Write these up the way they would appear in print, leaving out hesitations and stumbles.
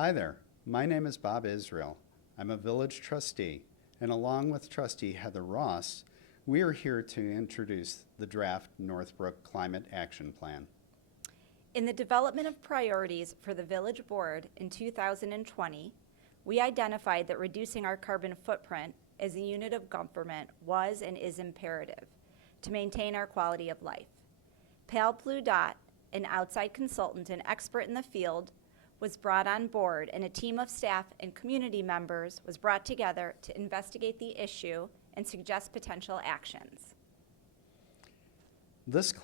Hi there, my name is Bob Israel. I'm a village trustee, and along with trustee Heather Ross, we are here to introduce the draft Northbrook Climate Action Plan. In the development of priorities for the Village Board in 2020, we identified that reducing our carbon footprint as a unit of government was and is imperative to maintain our quality of life. Pale Blue Dot, an outside consultant and expert in the field, was brought on board, and a team of staff and community members was brought together to investigate the issue and suggest potential actions. This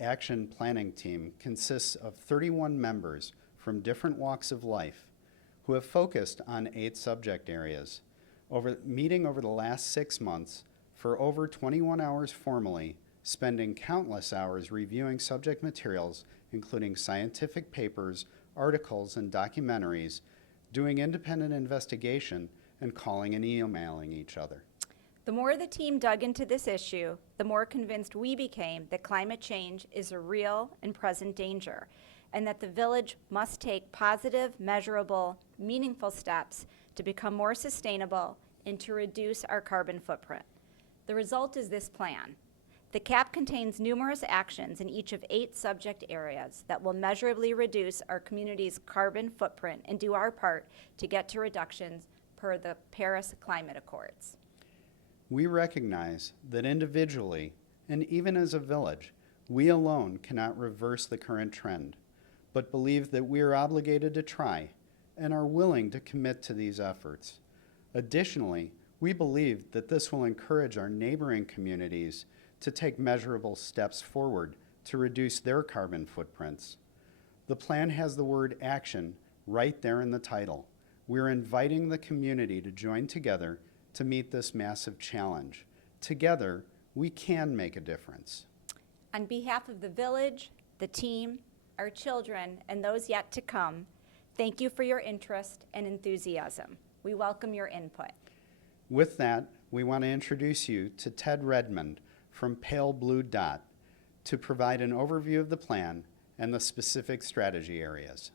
action planning team consists of 31 members from different walks of life who have focused on 8 subject areas, meeting over the last 6 months for over 21 hours formally, spending countless hours reviewing subject materials, including scientific papers, articles, and documentaries, doing independent investigation, and calling and emailing each other. The more the team dug into this issue, the more convinced we became that climate change is a real and present danger, and that the village must take positive, measurable, meaningful steps to become more sustainable and to reduce our carbon footprint. The result is this plan. The CAP contains numerous actions in each of 8 subject areas that will measurably reduce our community's carbon footprint and do our part to get to reductions per the Paris Climate Accords. We recognize that individually, and even as a village, we alone cannot reverse the current trend, but believe that we are obligated to try and are willing to commit to these efforts. Additionally, we believe that this will encourage our neighboring communities to take measurable steps forward to reduce their carbon footprints. The plan has the word action right there in the title. We're inviting the community to join together to meet this massive challenge. Together, we can make a difference. On behalf of the village, the team, our children, and those yet to come, thank you for your interest and enthusiasm. We welcome your input. With that, we want to introduce you to Ted Redmond from Pale Blue Dot to provide an overview of the plan and the specific strategy areas.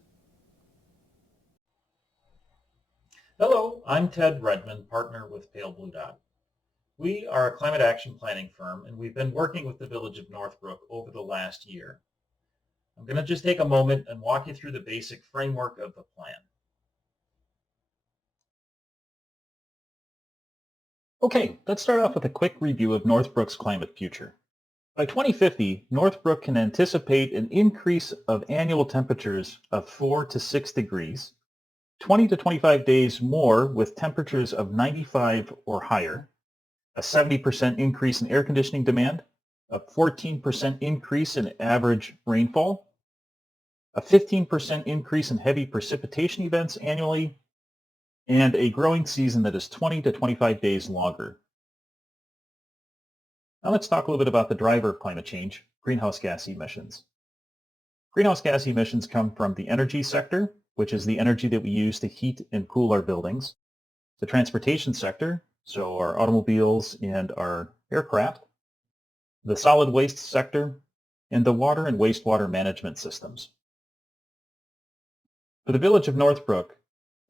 Hello, I'm Ted Redmond, partner with Pale Blue Dot. We are a climate action planning firm, and we've been working with the village of Northbrook over the last year. I'm going to just take a moment and walk you through the basic framework of the plan. Okay, let's start off with a quick review of Northbrook's climate future. By 2050, Northbrook can anticipate an increase of annual temperatures of 4 to 6 degrees, 20 to 25 days more with temperatures of 95 or higher, a 70% increase in air conditioning demand, a 14% increase in average rainfall, a 15% increase in heavy precipitation events annually, and a growing season that is 20 to 25 days longer. Now let's talk a little bit about the driver of climate change, greenhouse gas emissions. Greenhouse gas emissions come from the energy sector, which is the energy that we use to heat and cool our buildings, the transportation sector, so our automobiles and our aircraft, the solid waste sector, and the water and wastewater management systems. For the village of Northbrook,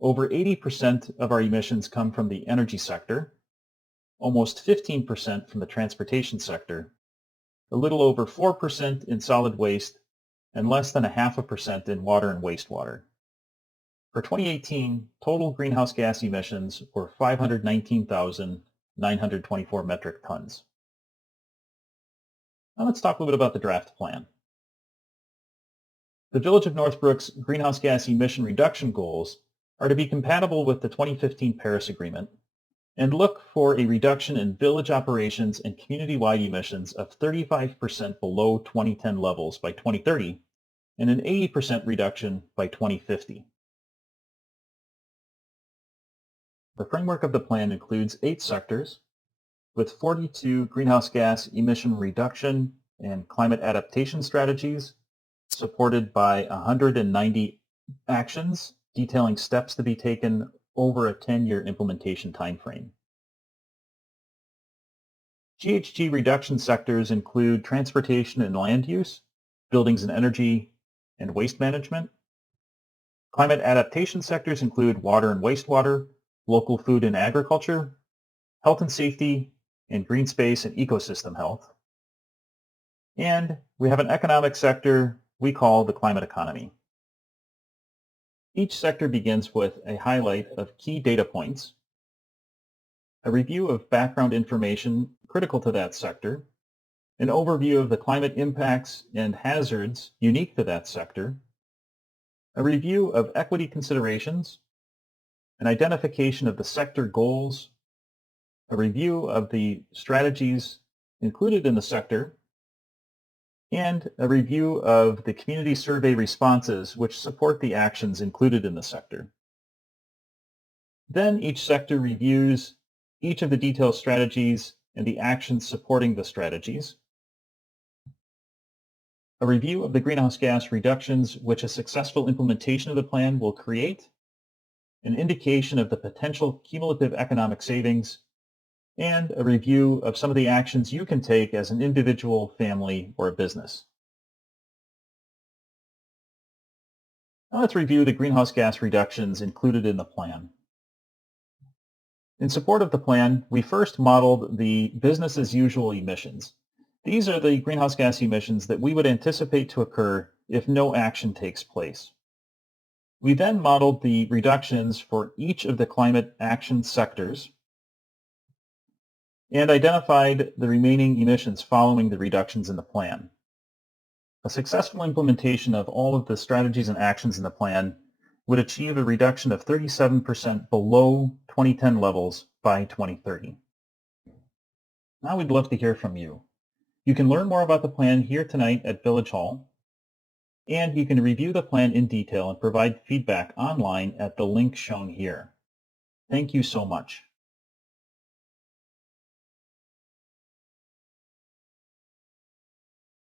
over 80% of our emissions come from the energy sector, almost 15% from the transportation sector, a little over 4% in solid waste, and less than 0.5% in water and wastewater. For 2018, total greenhouse gas emissions were 519,924 metric tons. Now let's talk a little bit about the draft plan. The Village of Northbrook's greenhouse gas emission reduction goals are to be compatible with the 2015 Paris Agreement and look for a reduction in village operations and community-wide emissions of 35% below 2010 levels by 2030 and an 80% reduction by 2050. The framework of the plan includes 8 sectors with 42 greenhouse gas emission reduction and climate adaptation strategies supported by 190 actions detailing steps to be taken over a 10-year implementation timeframe. GHG reduction sectors include transportation and land use, buildings and energy and waste management, Climate adaptation sectors include water and wastewater, local food and agriculture, health and safety, and green space and ecosystem health. And we have an economic sector we call the climate economy. Each sector begins with a highlight of key data points, a review of background information critical to that sector, an overview of the climate impacts and hazards unique to that sector, a review of equity considerations, an identification of the sector goals, a review of the strategies included in the sector, and a review of the community survey responses which support the actions included in the sector. Then each sector reviews each of the detailed strategies and the actions supporting the strategies, a review of the greenhouse gas reductions which a successful implementation of the plan will create, an indication of the potential cumulative economic savings, and a review of some of the actions you can take as an individual, family, or a business. Now let's review the greenhouse gas reductions included in the plan. In support of the plan, we first modeled the business as usual emissions. These are the greenhouse gas emissions that we would anticipate to occur if no action takes place. We then modeled the reductions for each of the climate action sectors and identified the remaining emissions following the reductions in the plan. A successful implementation of all of the strategies and actions in the plan would achieve a reduction of 37% below 2010 levels by 2030. Now we'd love to hear from you. You can learn more about the plan here tonight at Village Hall, and you can review the plan in detail and provide feedback online at the link shown here. Thank you so much.